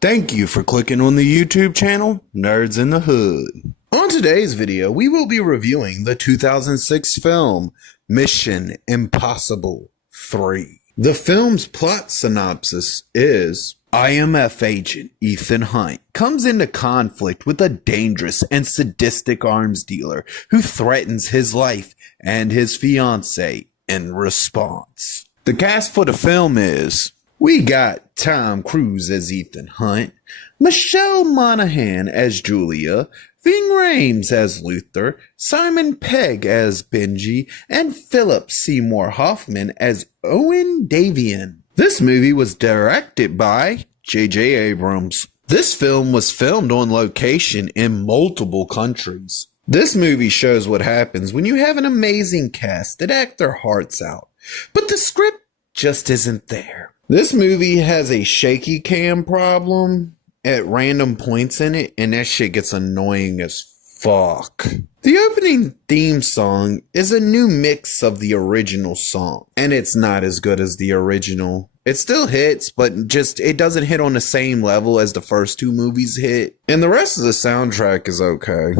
Thank you for clicking on the YouTube channel, Nerds in the Hood. On today's video, we will be reviewing the 2006 film, Mission Impossible 3. The film's plot synopsis is, IMF agent Ethan Hunt comes into conflict with a dangerous and sadistic arms dealer who threatens his life and his fiancée in response. The cast for the film is, we got Tom Cruise as Ethan Hunt, Michelle Monaghan as Julia, Ving Rhames as Luther, Simon Pegg as Benji, and Philip Seymour Hoffman as Owen Davian. This movie was directed by J.J. Abrams. This film was filmed on location in multiple countries. This movie shows what happens when you have an amazing cast that act their hearts out, but the script just isn't there. This movie has a shaky cam problem at random points in it, and that shit gets annoying as fuck. The opening theme song is a new mix of the original song, and it's not as good as the original. It still hits, but it doesn't hit on the same level as the first two movies hit, and the rest of the soundtrack is okay.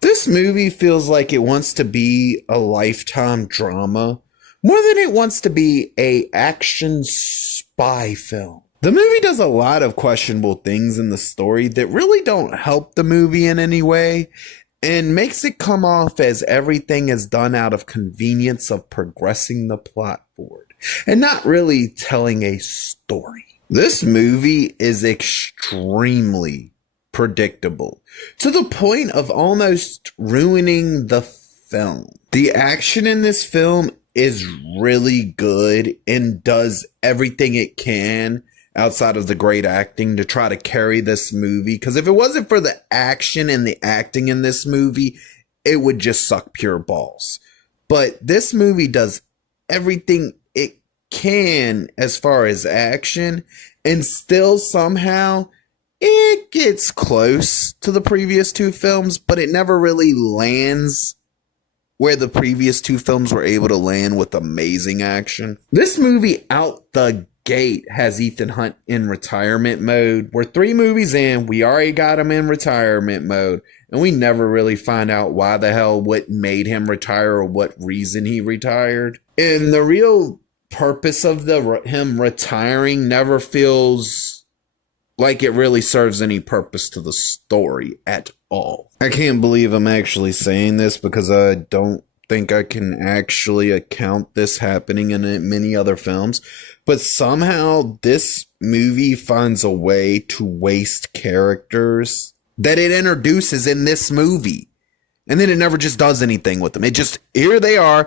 This movie feels like it wants to be a Lifetime drama more than it wants to be a action spy film. The movie does a lot of questionable things in the story that really don't help the movie in any way, and makes it come off as everything is done out of convenience of progressing the plot forward, and not really telling a story. This movie is extremely predictable, to the point of almost ruining the film. The action in this film is really good and does everything it can outside of the great acting to try to carry this movie. Because if it wasn't for the action and the acting in this movie, it would just suck pure balls. But this movie does everything it can as far as action, and still somehow it gets close to the previous two films, but it never really lands where the previous two films were able to land with amazing action. This movie out the gate has Ethan Hunt in retirement mode. We're 3 movies in, we already got him in retirement mode, and we never really find out why the hell, what made him retire or what reason he retired. And the real purpose of him retiring never feels like it really serves any purpose to the story at all. I can't believe I'm actually saying this because I don't think I can actually account this happening in many other films, but somehow this movie finds a way to waste characters that it introduces in this movie, and then it never just does anything with them. It just, here they are,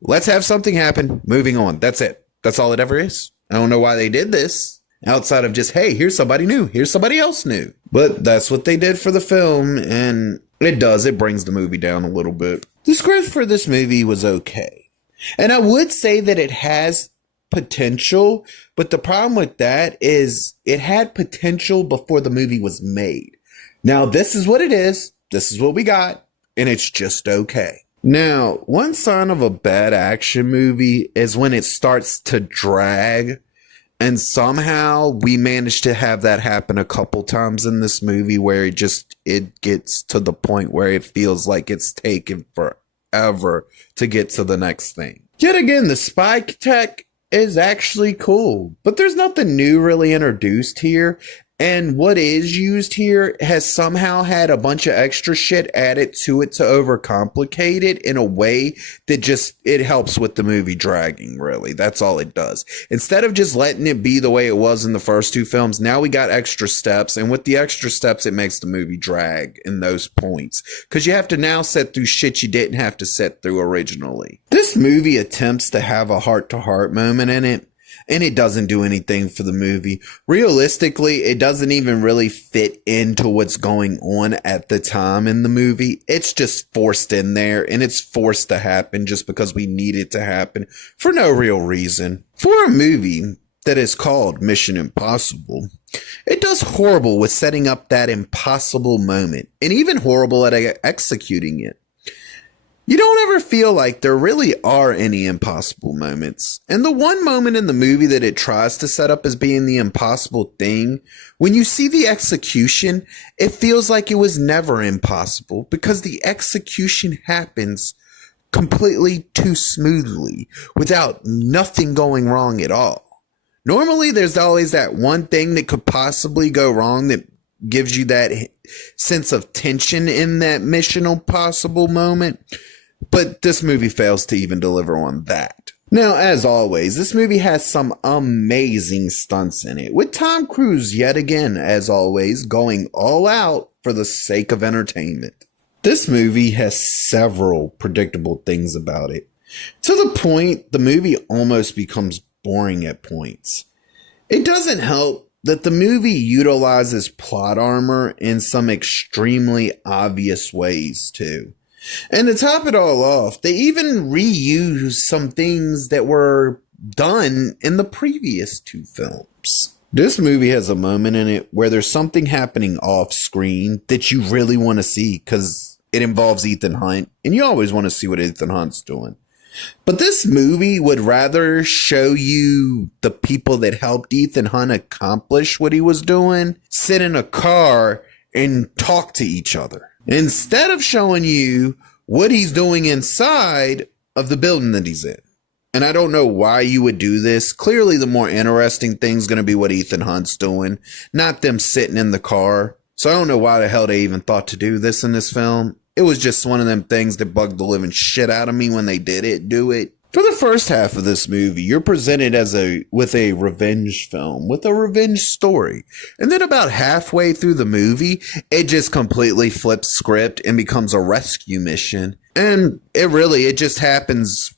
let's have something happen, moving on. That's it. That's all it ever is. I don't know why they did this, outside of just, hey, here's somebody new, here's somebody else new. But that's what they did for the film, and it brings the movie down a little bit. The script for this movie was okay, and I would say that it has potential, but the problem with that is it had potential before the movie was made. Now, this is what it is, this is what we got, and it's just okay. Now, one sign of a bad action movie is when it starts to drag. And somehow we managed to have that happen a couple times in this movie, where it gets to the point where it feels like it's taken forever to get to the next thing. Yet again, the spy tech is actually cool, but there's nothing new really introduced here. And what is used here has somehow had a bunch of extra shit added to it to overcomplicate it in a way that it helps with the movie dragging, really. That's all it does. Instead of just letting it be the way it was in the first two films, now we got extra steps. And with the extra steps, it makes the movie drag in those points, because you have to now sit through shit you didn't have to sit through originally. This movie attempts to have a heart-to-heart moment in it, and it doesn't do anything for the movie. Realistically, it doesn't even really fit into what's going on at the time in the movie. It's just forced in there, and it's forced to happen just because we need it to happen for no real reason. For a movie that is called Mission Impossible, it does horrible with setting up that impossible moment, and even horrible at executing it. You don't ever feel like there really are any impossible moments. And the one moment in the movie that it tries to set up as being the impossible thing, when you see the execution, it feels like it was never impossible because the execution happens completely too smoothly without nothing going wrong at all. Normally, there's always that one thing that could possibly go wrong that gives you that sense of tension in that Mission Impossible moment. But this movie fails to even deliver on that. Now, as always, this movie has some amazing stunts in it, with Tom Cruise yet again, as always, going all out for the sake of entertainment. This movie has several predictable things about it, to the point the movie almost becomes boring at points. It doesn't help that the movie utilizes plot armor in some extremely obvious ways, too. And to top it all off, they even reuse some things that were done in the previous two films. This movie has a moment in it where there's something happening off screen that you really want to see because it involves Ethan Hunt, and you always want to see what Ethan Hunt's doing. But this movie would rather show you the people that helped Ethan Hunt accomplish what he was doing, sit in a car and talk to each other, instead of showing you what he's doing inside of the building that he's in. And I don't know why you would do this. Clearly, the more interesting thing's going to be what Ethan Hunt's doing, not them sitting in the car. So I don't know why the hell they even thought to do this in this film. It was just one of them things that bugged the living shit out of me when they do it. For the first half of this movie, you're presented with a revenge film, with a revenge story. And then about halfway through the movie, it just completely flips script and becomes a rescue mission. And it just happens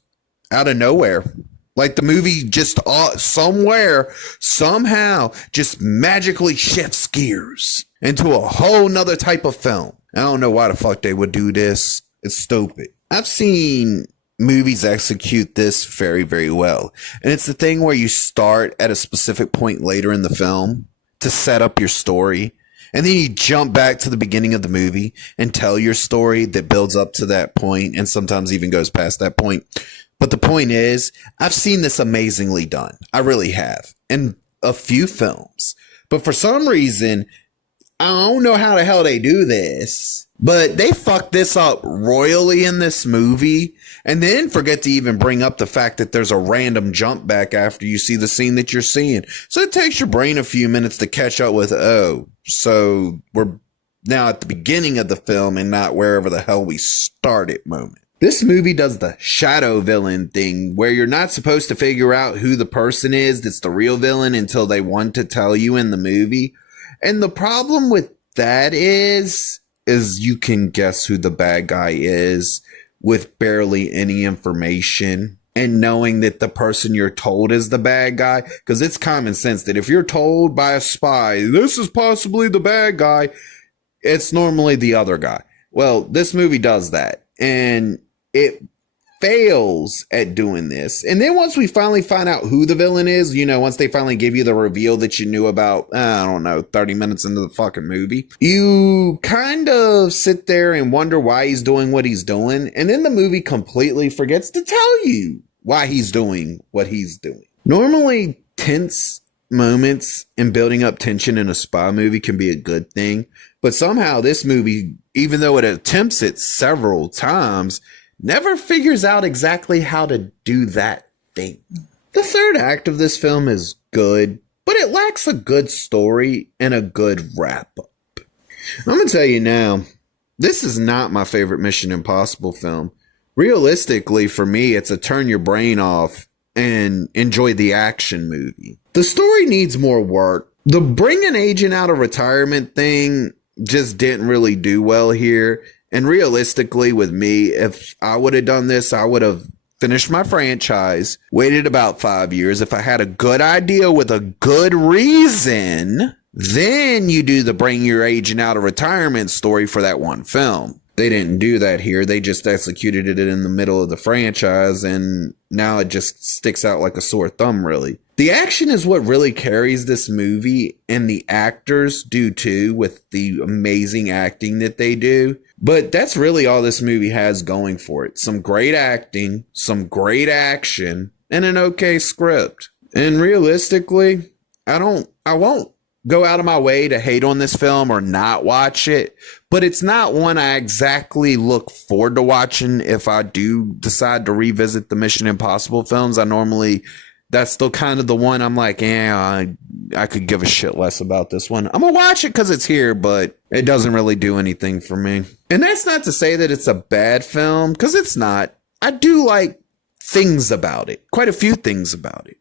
out of nowhere. Like the movie just somehow just magically shifts gears into a whole nother type of film. I don't know why the fuck they would do this. It's stupid. I've seen movies execute this very, very well. And it's the thing where you start at a specific point later in the film to set up your story. And then you jump back to the beginning of the movie and tell your story that builds up to that point and sometimes even goes past that point. But the point is, I've seen this amazingly done. I really have. In a few films. But for some reason, I don't know how the hell they do this, but they fucked this up royally in this movie and then forget to even bring up the fact that there's a random jump back after you see the scene that you're seeing. So it takes your brain a few minutes to catch up with, oh, so we're now at the beginning of the film and not wherever the hell we started moment. This movie does the shadow villain thing where you're not supposed to figure out who the person is that's the real villain until they want to tell you in the movie. And the problem with that is you can guess who the bad guy is with barely any information and knowing that the person you're told is the bad guy. Because it's common sense that if you're told by a spy, this is possibly the bad guy, it's normally the other guy. Well, this movie does that. And it fails at doing this. And then once we finally find out who the villain is, once they finally give you the reveal that you knew about, 30 minutes into the fucking movie, you kind of sit there and wonder why he's doing what he's doing. And then the movie completely forgets to tell you why he's doing what he's doing. Normally, tense moments and building up tension in a spy movie can be a good thing. But somehow this movie, even though it attempts it several times, never figures out exactly how to do that thing. The third act of this film is good, but it lacks a good story and a good wrap-up. I'm going to tell you now, this is not my favorite Mission Impossible film. Realistically, for me, it's a turn your brain off and enjoy the action movie. The story needs more work. The bring an agent out of retirement thing just didn't really do well here. And realistically, with me, if I would have done this, I would have finished my franchise, waited about 5 years. If I had a good idea with a good reason, then you do the bring your agent out of retirement story for that one film. They didn't do that here. They just executed it in the middle of the franchise, and now it just sticks out like a sore thumb, really. The action is what really carries this movie, and the actors do too, with the amazing acting that they do. But that's really all this movie has going for it. Some great acting, some great action, and an okay script. And realistically, I won't go out of my way to hate on this film or not watch it, but it's not one I exactly look forward to watching if I do decide to revisit the Mission Impossible films. That's still kind of the one I'm like, yeah, I could give a shit less about this one. I'm gonna watch it because it's here, but it doesn't really do anything for me. And that's not to say that it's a bad film, because it's not. I do like things about it, quite a few things about it.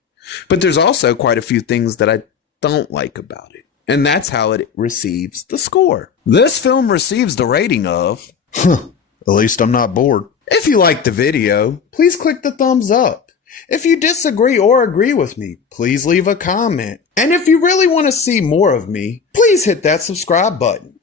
But there's also quite a few things that I don't like about it. And that's how it receives the score. This film receives the rating of, at least I'm not bored. If you liked the video, please click the thumbs up. If you disagree or agree with me, please leave a comment. And if you really want to see more of me, please hit that subscribe button.